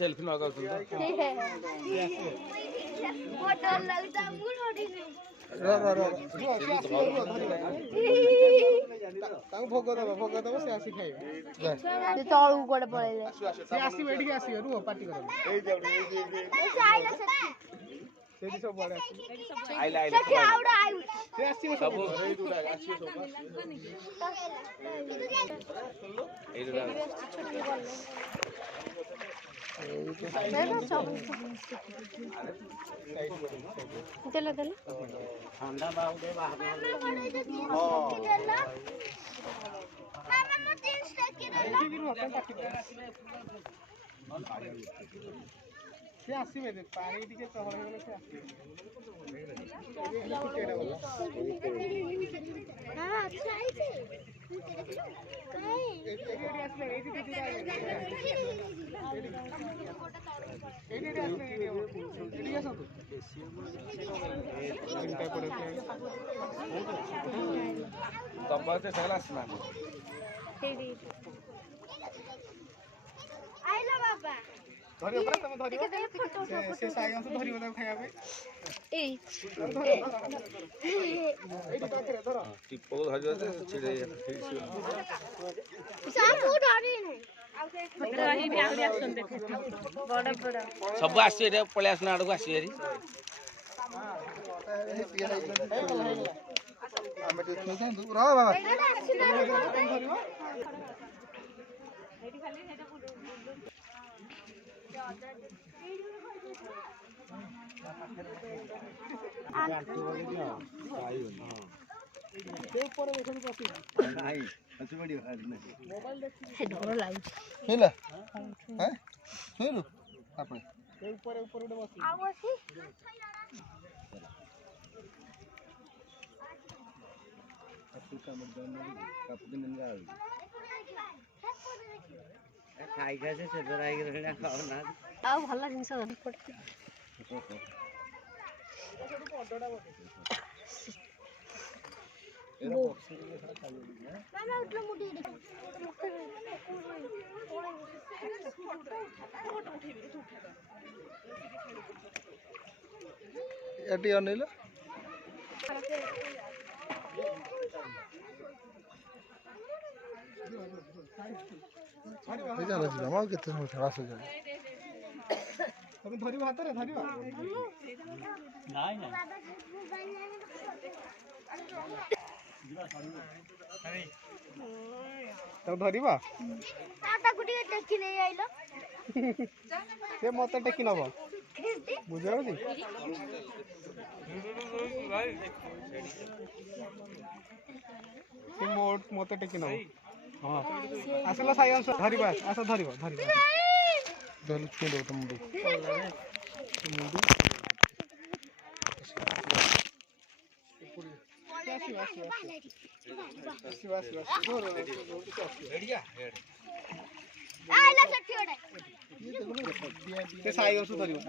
selfie Naga भोग दब से आसी खाइबे तळू कोड पळैले से आसी बैठ के आसी रुह पार्टी कर सेदी सब बड़े आइला आइला से आवडा आइ से आसी सब ए दुडा आसी सब ए दुडा चलो चलो ठंडा बाहु दे बाहर मामा मो जींस टकी से आसीबे दे पानी टिके चहर गेले से आसीबे हां अच्छा है जे काहे एडी आसले एडी दिरा एडी आसले एडी आसो तो चिंता पड़े तब से सगला आसना एडी आइला बाबा धरियो परा तमे धरियो से साइगन से धरियो तमे खाया पे ए एडी पाखरे धर टिपो धरियो से छिड़े सापु धरि नै रही ब्यागरी एक्शन देखे बड़ा बड़ा सब आसी रे पळे आसना आडू आसी रे आमे तो खेल दू रह बाबा एडी खाली हेटा डर लागे खाई से भल जिनस एटी अनिल केते रास तुम धरिबा हाथ रे धरिबा नाही नाही तो धरिबा आटा गुडी टेकी नै आइलो से मते टेकी नबो बुझाउ छी से मोट मते टेकी नबो हां आसला सायन धरिबा आसा धरिबा धरिबा दल खेलो तुम मुंडी आइला सठी ओडे ये देखो ना ये साइगन सु धरिबा